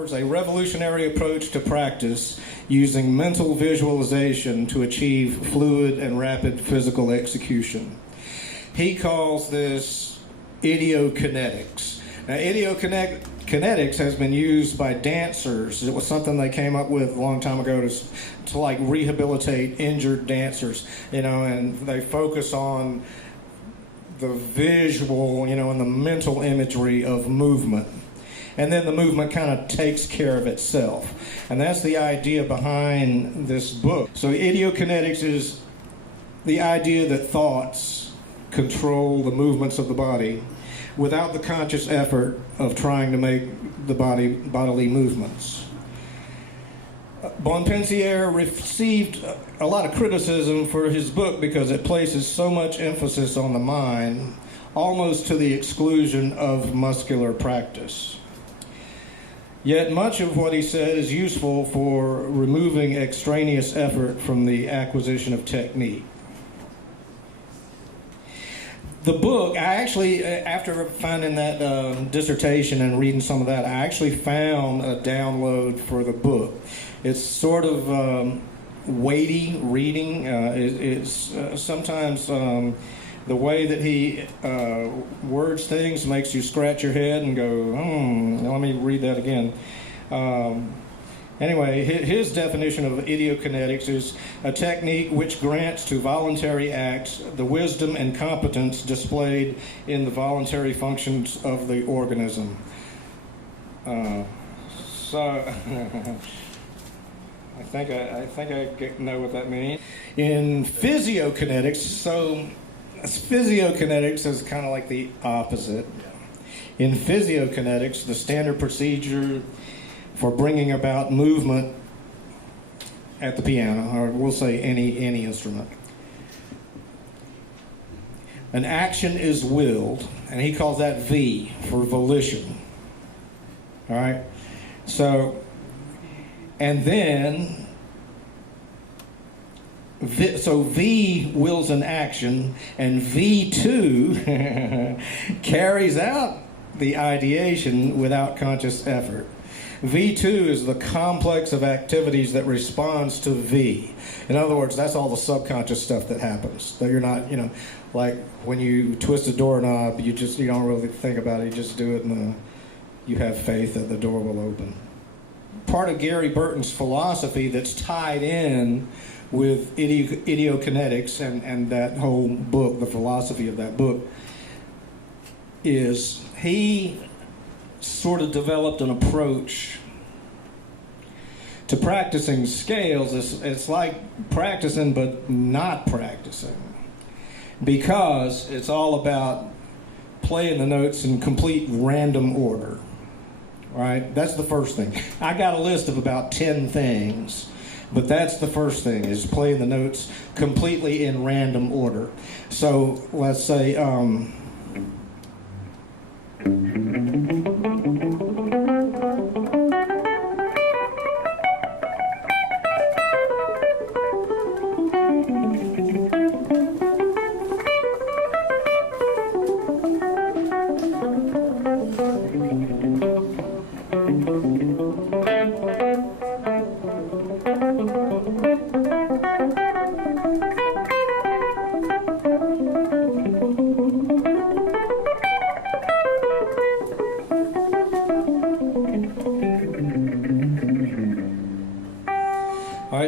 offers a revolutionary approach to practice using mental visualization to achieve fluid and rapid physical execution. He calls this Ideo-kinetics. Now, Ideo-kinetics has been used by dancers. It was something they came up with a long time ago to like rehabilitate injured dancers, and they focus on the visual, and the mental imagery of movement. And then the movement kind of takes care of itself. And that's the idea behind this book. So Ideo-kinetics is the idea that thoughts control the movements of the body without the conscious effort of trying to make the bodily movements. Bonpensier received a lot of criticism for his book because it places so much emphasis on the mind, almost to the exclusion of muscular practice. Yet much of what he said is useful for removing extraneous effort from the acquisition of technique. The book, I actually, after finding that dissertation and reading some of that, I actually found a download for the book. It's sort of weighty reading. It's sometimes the way that he words things makes you scratch your head and go, let me read that again. Anyway, his definition of idiokinetics is a technique which grants to voluntary acts the wisdom and competence displayed in the voluntary functions of the organism. So I think I know what that means. In physio-kinetics, so physio-kinetics is kind of like the opposite. In physio-kinetics, the standard procedure for bringing about movement at the piano, or we'll say any instrument. An action is willed, and he calls that V for volition. All right? So, and then, V wills an action, and V2 carries out the ideation without conscious effort. V2 is the complex of activities that responds to V. In other words, that's all the subconscious stuff that happens. That you're not, like when you twist a doorknob, you don't really think about it, you just do it and you have faith that the door will open. Part of Gary Burton's philosophy that's tied in with Ideo-kinetics and that whole book, the philosophy of that book, is he sort of developed an approach to practicing scales. It's like practicing but not practicing, because it's all about playing the notes in complete random order. Right? That's the first thing. I got a list of about 10 things, but that's the first thing, is playing the notes completely in random order. So let's say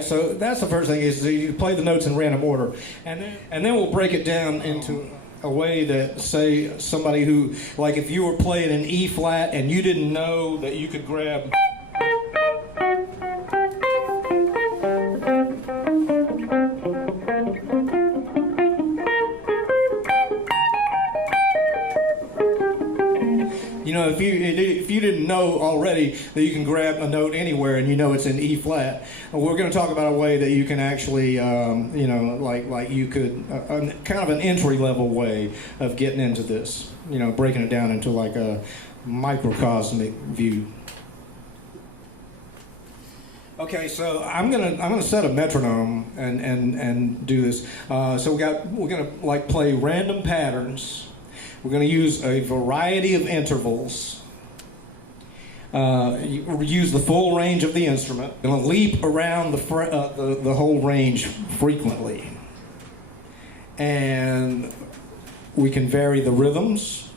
so that's the first thing, is you play the notes in random order. And then we'll break it down into a way that, say, somebody who, like if you were playing an E flat and you didn't know that you could grab... If you didn't know already that you can grab a note anywhere and it's in E flat, we're going to talk about a way that you can actually, like you could, kind of an entry level way of getting into this, breaking it down into like a microcosmic view. Okay, so I'm gonna set a metronome and do this. So we're gonna like play random patterns. We're going to use a variety of intervals. You use the full range of the instrument and leap around the whole range frequently. And we can vary the rhythms.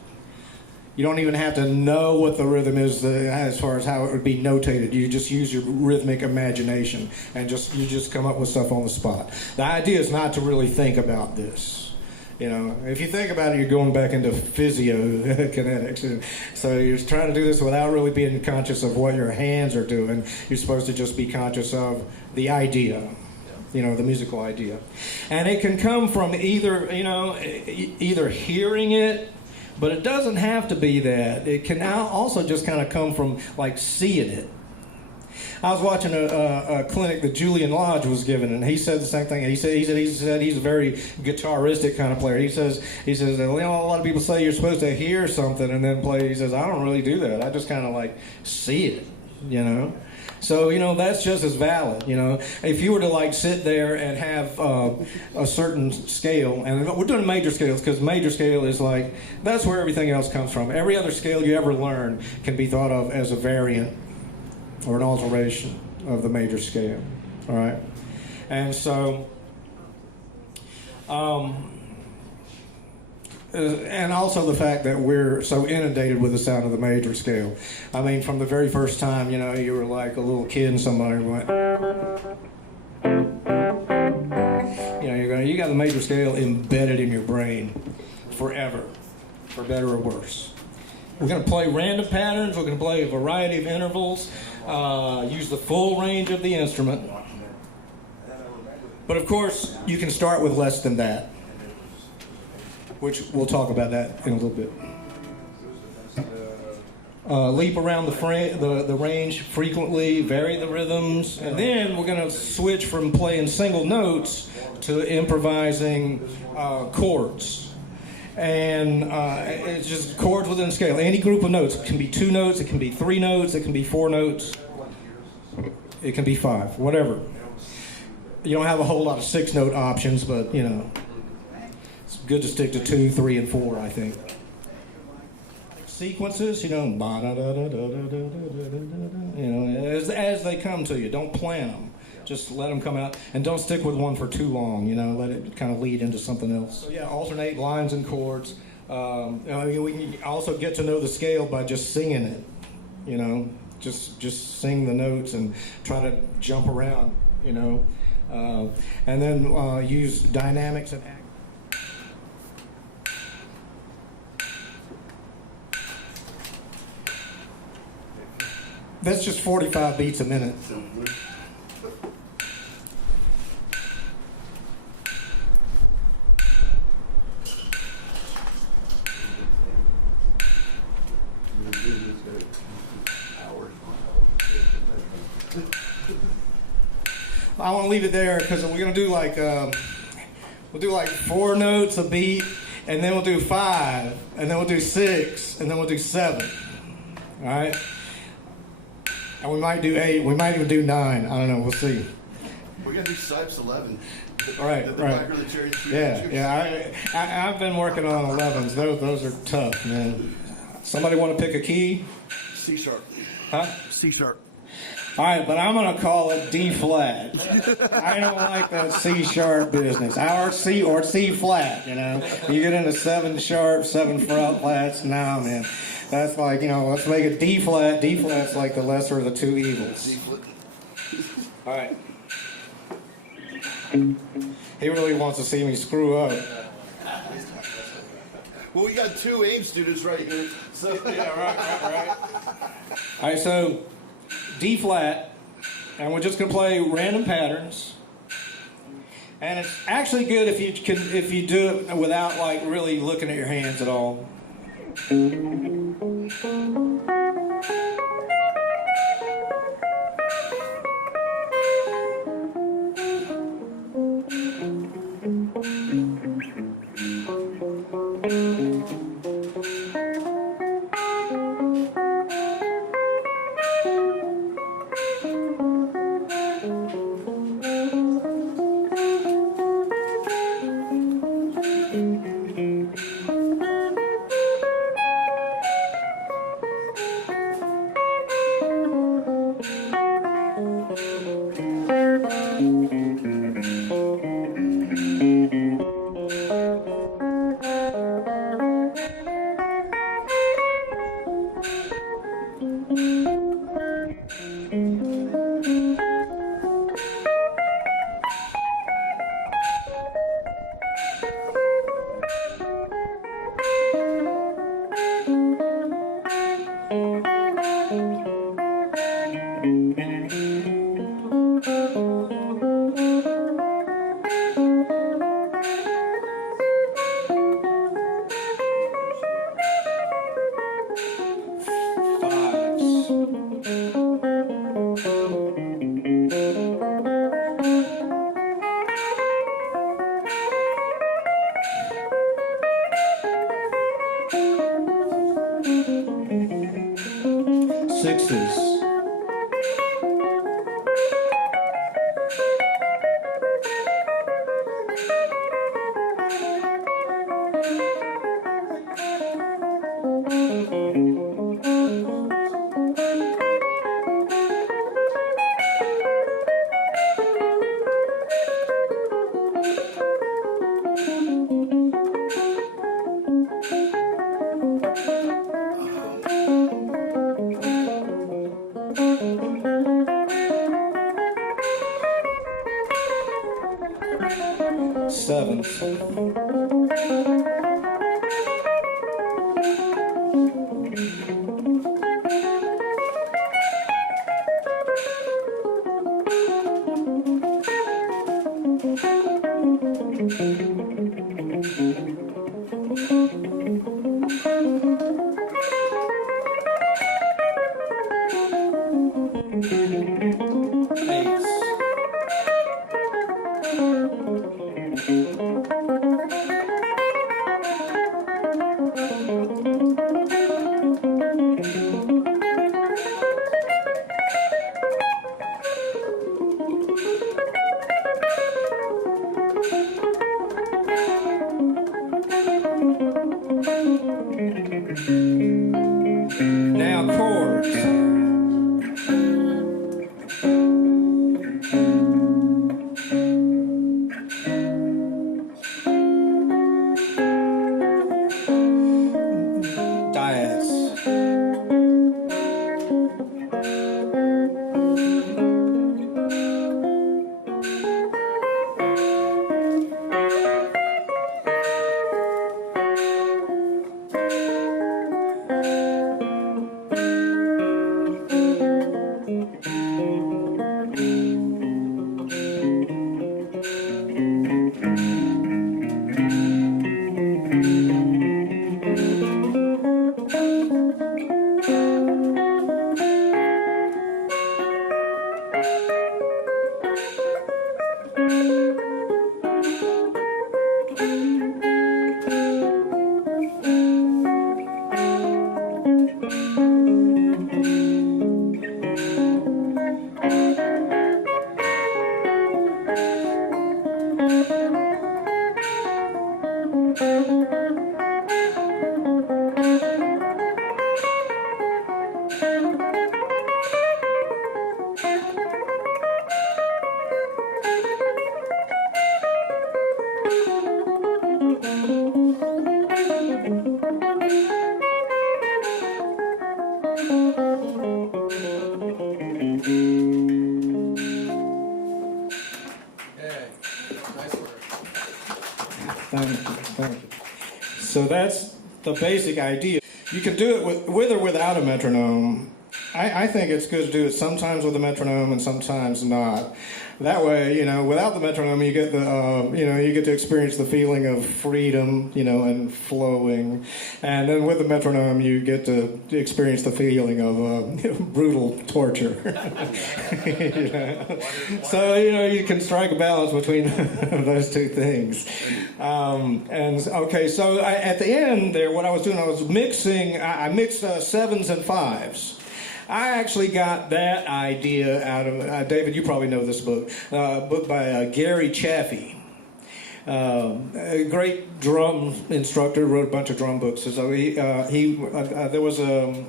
You don't even have to know what the rhythm is as far as how it would be notated. You just use your rhythmic imagination and you just come up with stuff on the spot. The idea is not to really think about this. You know, if you think about it, you're going back into physio-kinetic. So you're trying to do this without really being conscious of what your hands are doing. You're supposed to just be conscious of the idea, you know, the musical idea. And it can come from either hearing it, but it doesn't have to be that. It can also just kind of come from, like, seeing it. I was watching a clinic that Julian Lodge was giving, and he said the same thing. He said he's a very guitaristic kind of player. He says, you know, a lot of people say you're supposed to hear something and then play. He says, I don't really do that. I just kind of like see it, you know. So, you know, that's just as valid, you know. If you were to, like, sit there and have a certain scale, and we're doing major scales because major scale is like, that's where everything else comes from. Every other scale you ever learn can be thought of as a variant or an alteration of the major scale, all right? And so, and also the fact that we're so inundated with the sound of the major scale. I mean, from the very first time, you know, you were like a little kid and somebody went, you know, you got the major scale embedded in your brain forever, for better or worse. We're going to play random patterns. We're going to play a variety of intervals, use the full range of the instrument. But of course, you can start with less than that, which we'll talk about that in a little bit. Leap around the range frequently, vary the rhythms, and then we're going to switch from playing single notes to improvising chords. And it's just chords within scale. Any group of notes. It can be 2 notes, it can be 3 notes, it can be 4 notes, it can be 5, whatever. You don't have a whole lot of 6-note options, but, you know, it's good to stick to 2, 3, and 4, I think. Sequences, you know, as they come to you. Don't plan them. Just let them come out, and don't stick with one for too long, you know, let it kind of lead into something else. So yeah, alternate lines and chords. I mean, we can also get to know the scale by just singing it, you know, just sing the notes and try to jump around, you know, and then use dynamics and act. That's just 45 beats a minute. I want to leave it there because we're going to do like we'll do like 4 notes a beat, and then we'll do 5, and then we'll do 6, and then we'll do 7. All right, and we might do 8. We might even do 9. I don't know. We'll see. We're gonna do Sipes 11. All right, right. Yeah. I've been working on 11s. Those are tough, man. Somebody want to pick a key? C sharp. Huh? C sharp. All right, but I'm going to call it D flat. I don't like that C sharp business. Or C flat, you know. You get into 7 sharp, 7 flats. No, man. That's like, you know, let's make it D flat. D flat's like the lesser of the 2 evils. All right. He really wants to see me screw up. Well, we got 2 AIM students right here. So yeah, right. All right, so D flat, and we're just going to play random patterns. And it's actually good if you do it without like really looking at your hands at all. Sixes. Sevens. Eights. Now chords. Diets. Thank you. So that's the basic idea. You can do it with or without a metronome. I think it's good to do it sometimes with a metronome and sometimes not. That way, without the metronome, you get the, you get to experience the feeling of freedom, and flowing. And then with the metronome, you get to experience the feeling of brutal torture. So, you can strike a balance between those two things. So at the end there, what I was doing, I was mixing, I mixed sevens and fives. I actually got that idea out of, David, you probably know this book, a book by Gary Chaffee. A great drum instructor, wrote a bunch of drum books. So there was a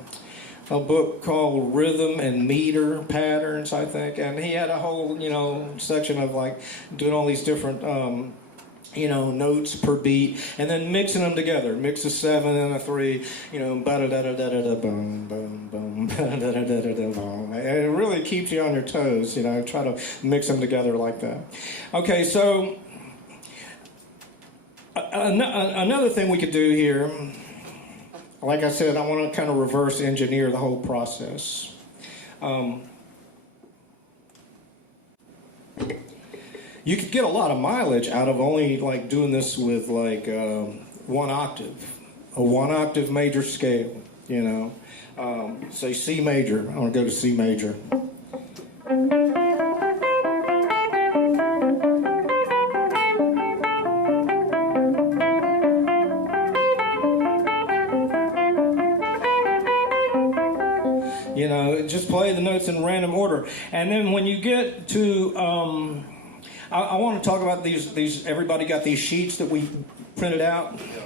book called Rhythm and Meter Patterns, I think, and he had a whole, section of like doing all these different notes per beat, and then mixing them together. Mix a 7 and a 3, ba-da-da-da-da-da-da, boom, boom, boom, ba-da-da-da-da-da, boom. And it really keeps you on your toes, try to mix them together like that. Okay, so another thing we could do here, like I said, I want to kind of reverse engineer the whole process. you could get a lot of mileage out of only like doing this with like one octave, a one octave major scale, you know. Say C major. I want to go to C major. You know, just play the notes in random order. And then when you get to, I want to talk about these, everybody got these sheets that we printed out. Yeah.